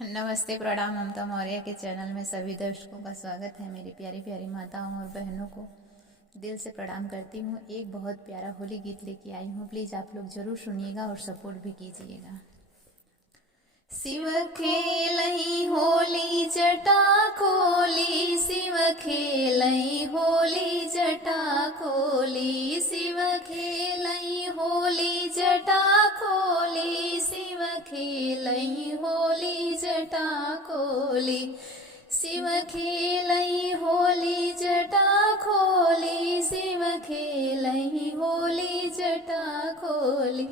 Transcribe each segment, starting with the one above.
नमस्ते, प्रणाम। ममता मौर्य के चैनल में सभी दर्शकों का स्वागत है। मेरी प्यारी प्यारी माताओं और बहनों को दिल से प्रणाम करती हूँ। एक बहुत प्यारा होली गीत लेके आई हूँ, प्लीज़ आप लोग जरूर सुनिएगा और सपोर्ट भी कीजिएगा। शिव खेलई होली जटा खोली, शिव खेलई होली जटा खोली, शिव खेलई होली जटा खोली, शिव खेलई होली जटा खोली, शिव खेलई होली जटा खोली, शिव खेलई होली जटा खोली।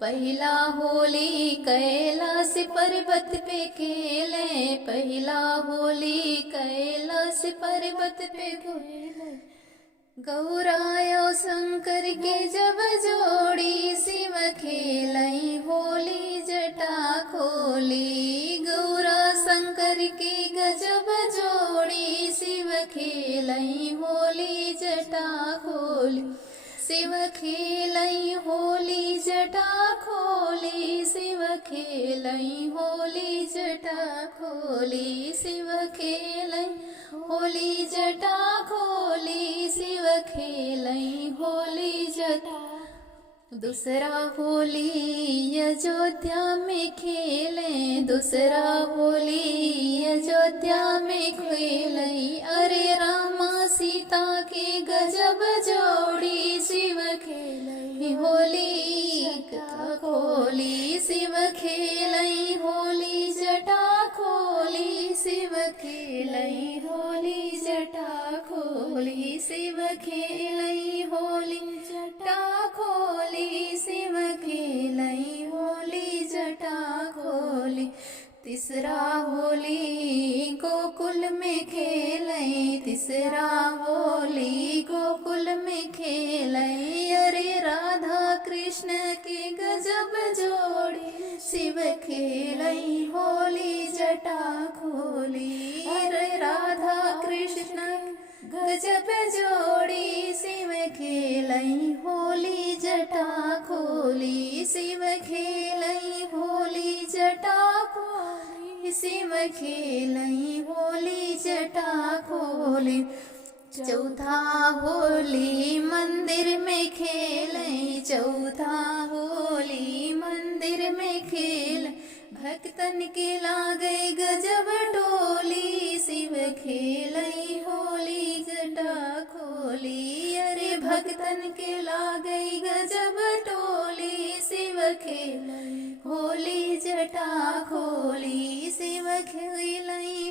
पहला होली कैलाश पर्वत पे खेले, पहला होली कैलाश पर्वत पे खेले। गौरायो शंकर के जब जोड़ी, शिव खेलई होली जटा खोली, गौरा शंकर के गजब जोड़ी, शिव खेलई होली जटा खोली, शिव खेलई होली जटा खोली, शिव खेलई होली जटा खोली, शिव खेलई होली जटा खोली, शिव खेलई होली जटा। दूसरा होली अयोध्या में खेले, दूसरा होली अयोध्या में खेलई। अरे रामा सीता के गजब जोड़ी, शिव खेलई होली जटा खोली, शिव खेलई होली जटा खोली, शिव खेलई होली जटा खोली, शिव खेलई होली जटा खोली, शिव खेलई होली जटा खोली। तीसरा होली गोकुल में खेलई, तीसरा होली गोकुल में खेलई। अरे राधा कृष्ण के गजब जोड़ी, शिव खेलई होली जटा खोली। अरे राधा कृष्ण गजब जोड़ी, शिव खेलई होली जटा खोली, शिव खेलई होली जटा खोली, शिव खेलई होली जटा खोली। चौथा होली मंदिर में खेलई, चौथा होली मंदिर में खेल। भक्तन के लागे गजब टोली, शिव खेलई होली जटा खोली। अरे भक्तन के लागे गजब टोली, शिव खेलई होली जटा खोली, शिव खेलई